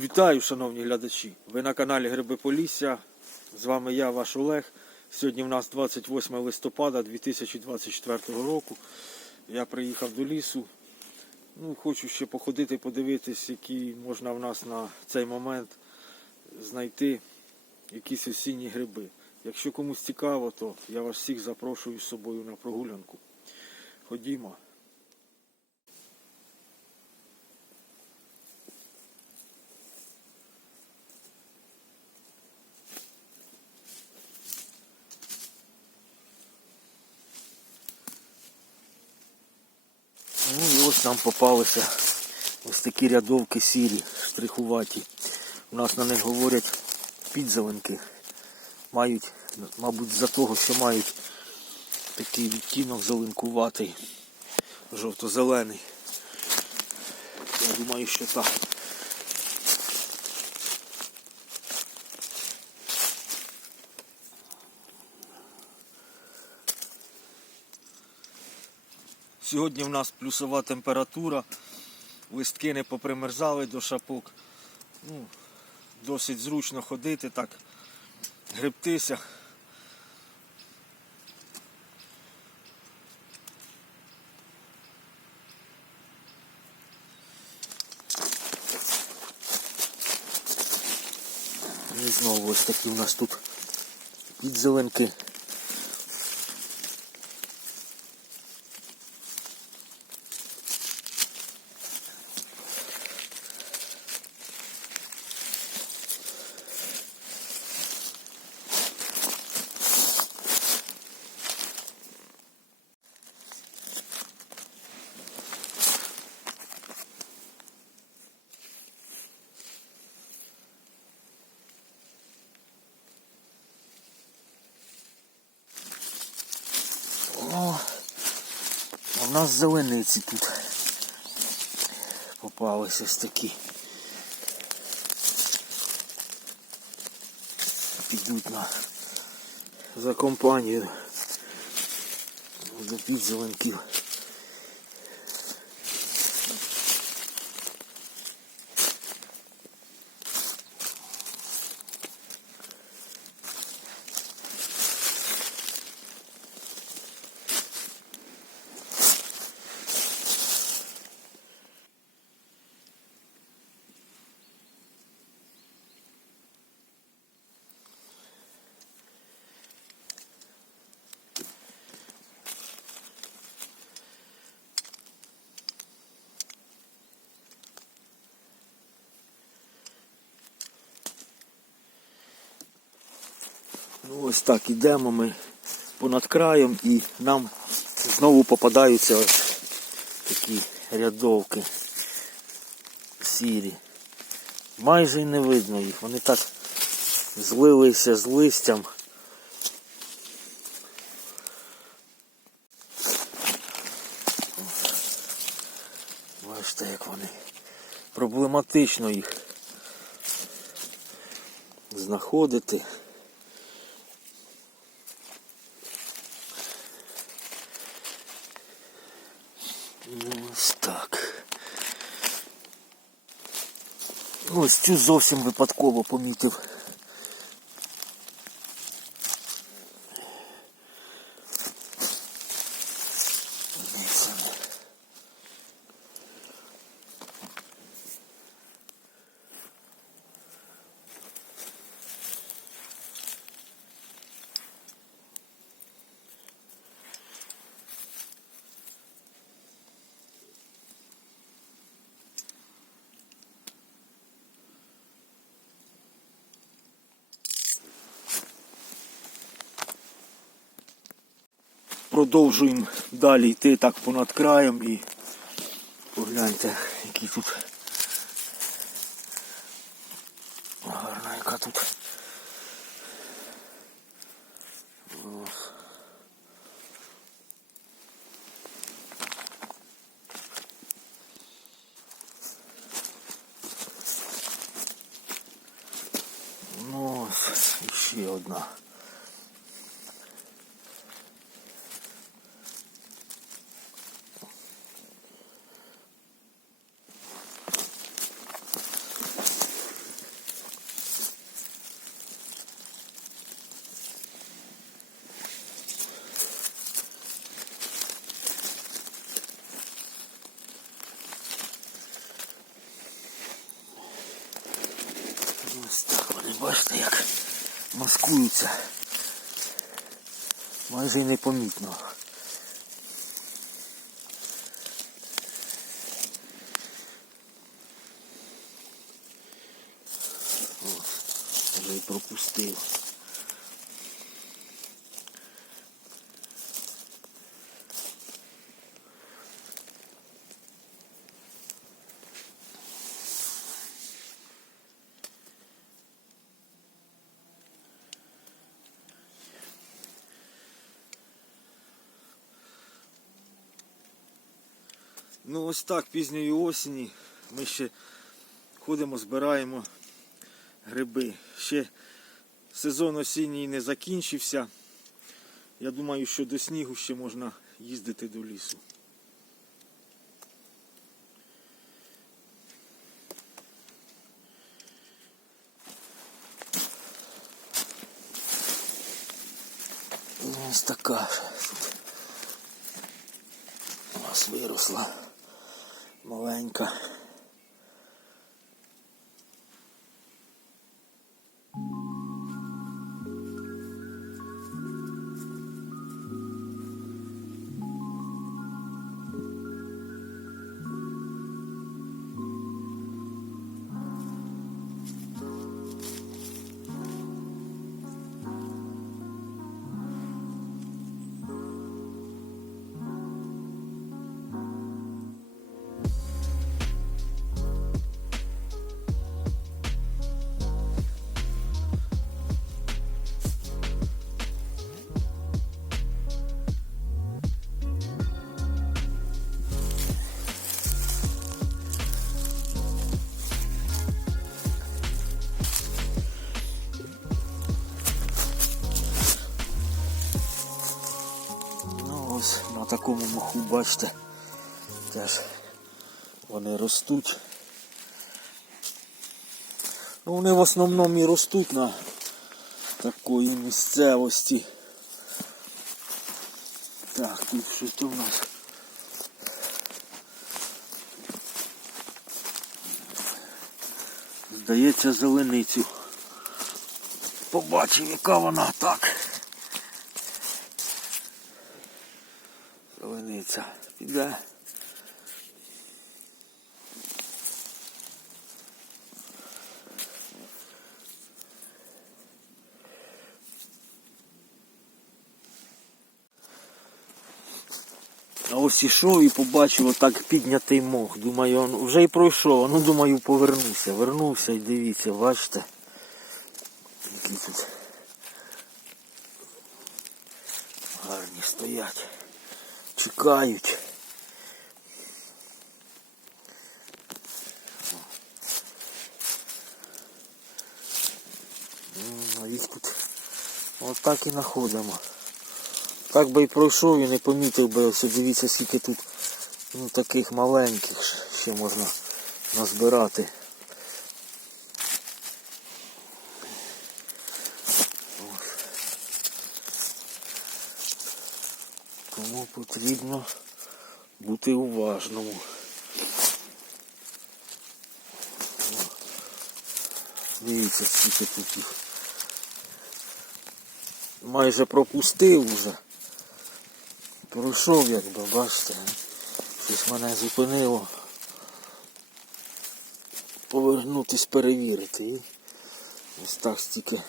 Вітаю, шановні глядачі! Ви на каналі Гриби Полісся. З вами я, ваш Олег. Сьогодні в нас 28 листопада 2024 року. Я приїхав до лісу. Ну, хочу ще походити, подивитись, які можна в нас на цей момент знайти якісь осінні гриби. Якщо комусь цікаво, то я вас всіх запрошую з собою на прогулянку. Ходімо. Нам попалися ось такі рядовки сірі, штрихуваті. У нас на них говорять підзеленки. Мають, мабуть, за того, що мають такий відтінок зеленкуватий, жовто-зелений. Я думаю, що так. Сьогодні в нас плюсова температура, листки не попримерзали до шапок. Ну, досить зручно ходити, так, гребтися. І знову ось такі у нас тут підзеленки. Нас зелениці тут попались ось такі. Підуть на за компанію до підзеленків. Ну, ось так ідемо ми понад краєм і нам знову попадаються ось такі рядовки сірі. Майже й не видно їх, вони так злилися з листям. Бачите, як вони. Проблематично їх знаходити. Ось так. Ось цю зовсім випадково помітив. Продовжуємо далі йти так понад краєм і погляньте, які тут гарна яка тут. Ну, ще одна. Маскуються. Майже й непомітно. О, вже й пропустив. Ну ось так пізньої осені ми ще ходимо, збираємо гриби. Ще сезон осінній не закінчився. Я думаю, що до снігу ще можна їздити до лісу. Ось така ж тут у нас виросла маленька. Такому моху, бачите, теж вони ростуть. Ну, вони в основному і ростуть на такої місцевості. Так, тут що то в нас? Здається, зеленицю. Побачив, яка вона так. Зелениця піде. А ось ішов і побачив отак піднятий мох. Думаю, он вже й пройшов, ну думаю, повернуся. Вернувся і дивіться, бачите. Які тут гарні стоять. Чекають. Ну, їх тут отак і знаходимо. Так би і пройшов і не помітив би, ось дивіться, скільки тут ну, таких маленьких ще можна назбирати. Тому потрібно бути уважному. Дивіться, скільки тут їх. Майже пропустив уже. Пройшов, якби, бачите. Щось мене зупинило. Повернутись перевірити. І ось так стільки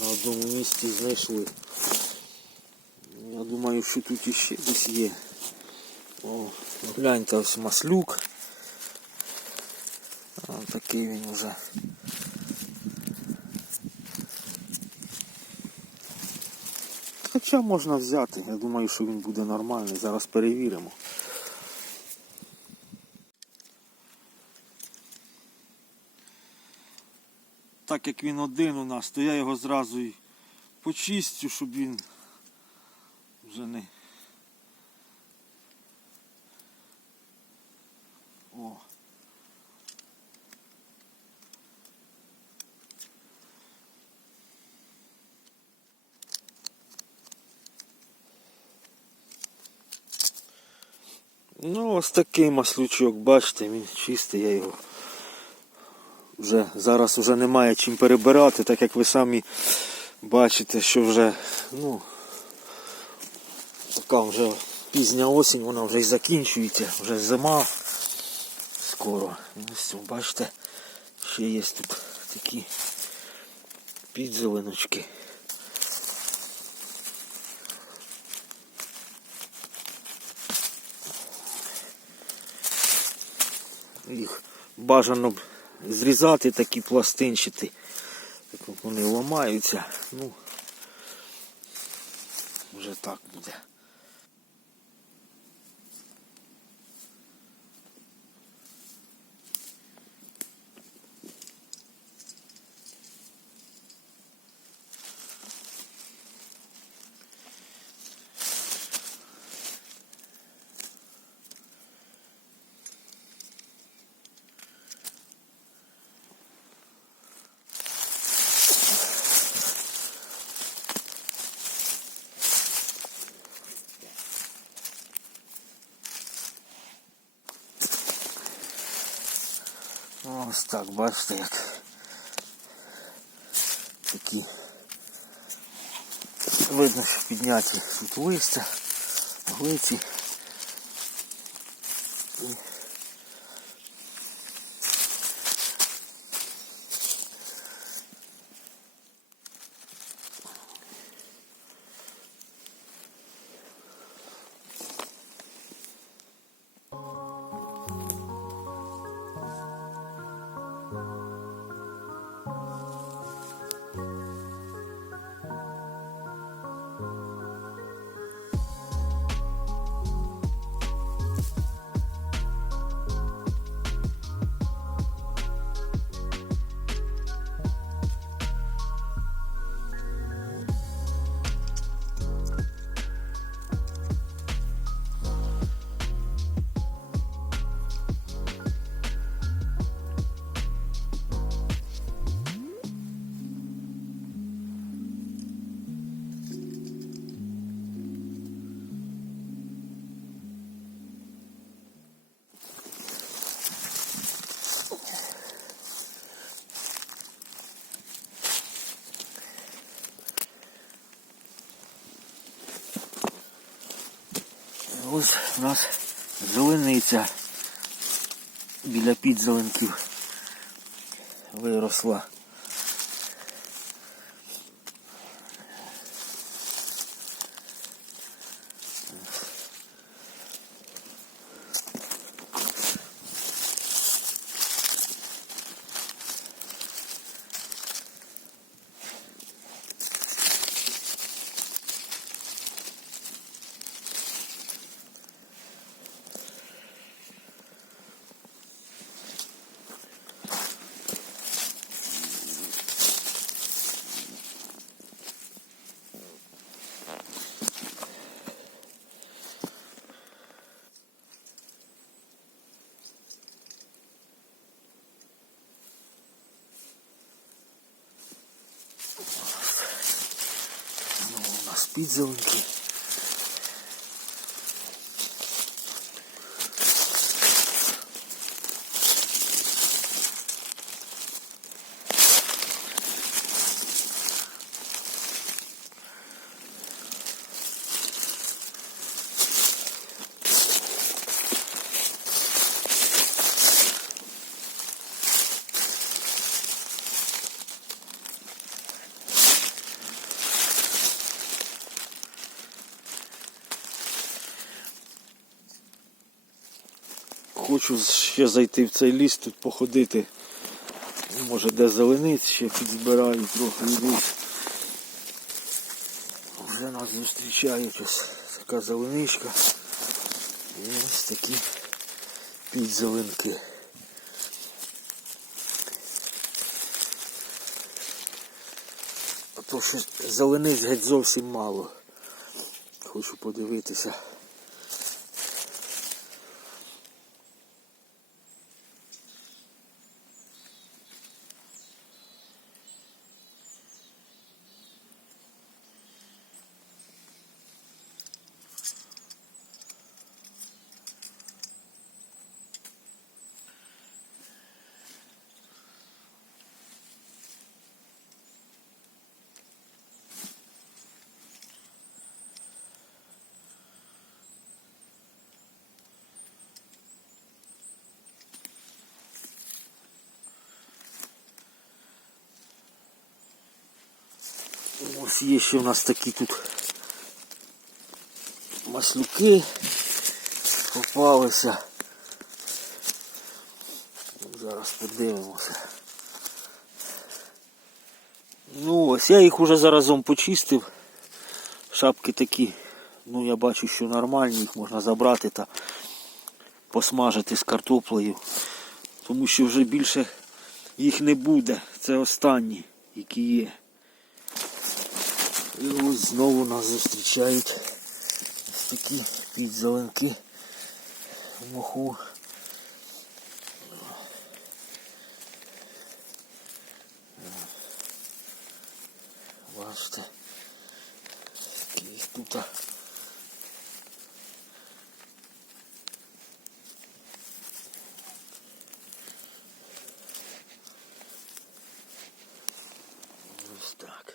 на одному місці знайшли. Що тут іще десь є. О, гляньте ось маслюк. О, такий він вже. Хоча можна взяти, я думаю, що він буде нормальний. Зараз перевіримо. Так як він один у нас, то я його зразу і почистю, щоб він вже. О. Ну, ось такий маслючок, бачите, він чистий, я його вже зараз вже немає чим перебирати, так як ви самі бачите, що вже ну, така вже пізня осінь, вона вже і закінчується, вже зима скоро. Ось бачите, ще є тут такі підзеленочки. Їх бажано б зрізати такі пластинчаті, так вони ламаються. Ну, вже так буде. Ось так, бачите, як такі видно, що підняті тут листя, глиці. Ось у нас зелениця біля підзеленків виросла. Підзеленки. Хочу ще зайти в цей ліс, тут походити. Може де зелениць ще підзбираю трохи йдуть. Вже нас зустрічають ось така зеленичка. І ось такі підзеленки. А то що зелениць геть зовсім мало. Хочу подивитися. Ось є ще у нас такі тут маслюки попалися. Зараз подивимося. Ну ось я їх уже заразом почистив. Шапки такі, ну я бачу, що нормальні, їх можна забрати та посмажити з картоплею. Тому що вже більше їх не буде. Це останні, які є. І ось знову нас зустрічають ось такі підзеленки в моху. Бачите, скільки їх тут. Ось так.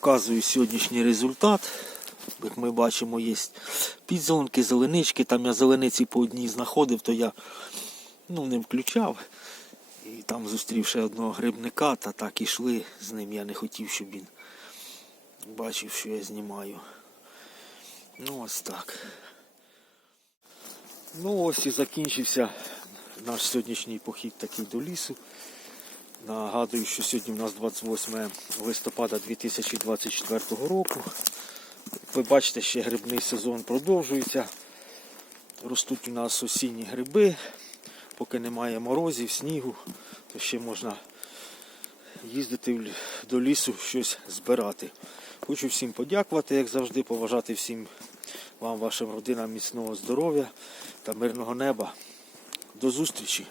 Показую сьогоднішній результат. Як ми бачимо, є підзеленки, зеленички. Там я зелениці по одній знаходив, то я ну, не включав. І там зустрів ще одного грибника, та так ішли з ним. Я не хотів, щоб він бачив, що я знімаю. Ну ось так. Ну ось і закінчився наш сьогоднішній похід такий до лісу. Нагадую, що сьогодні у нас 28 листопада 2024 року. Ви бачите, ще грибний сезон продовжується. Ростуть у нас осінні гриби. Поки немає морозів, снігу, то ще можна їздити до лісу щось збирати. Хочу всім подякувати, як завжди, поважати всім вам, вашим родинам міцного здоров'я та мирного неба. До зустрічі!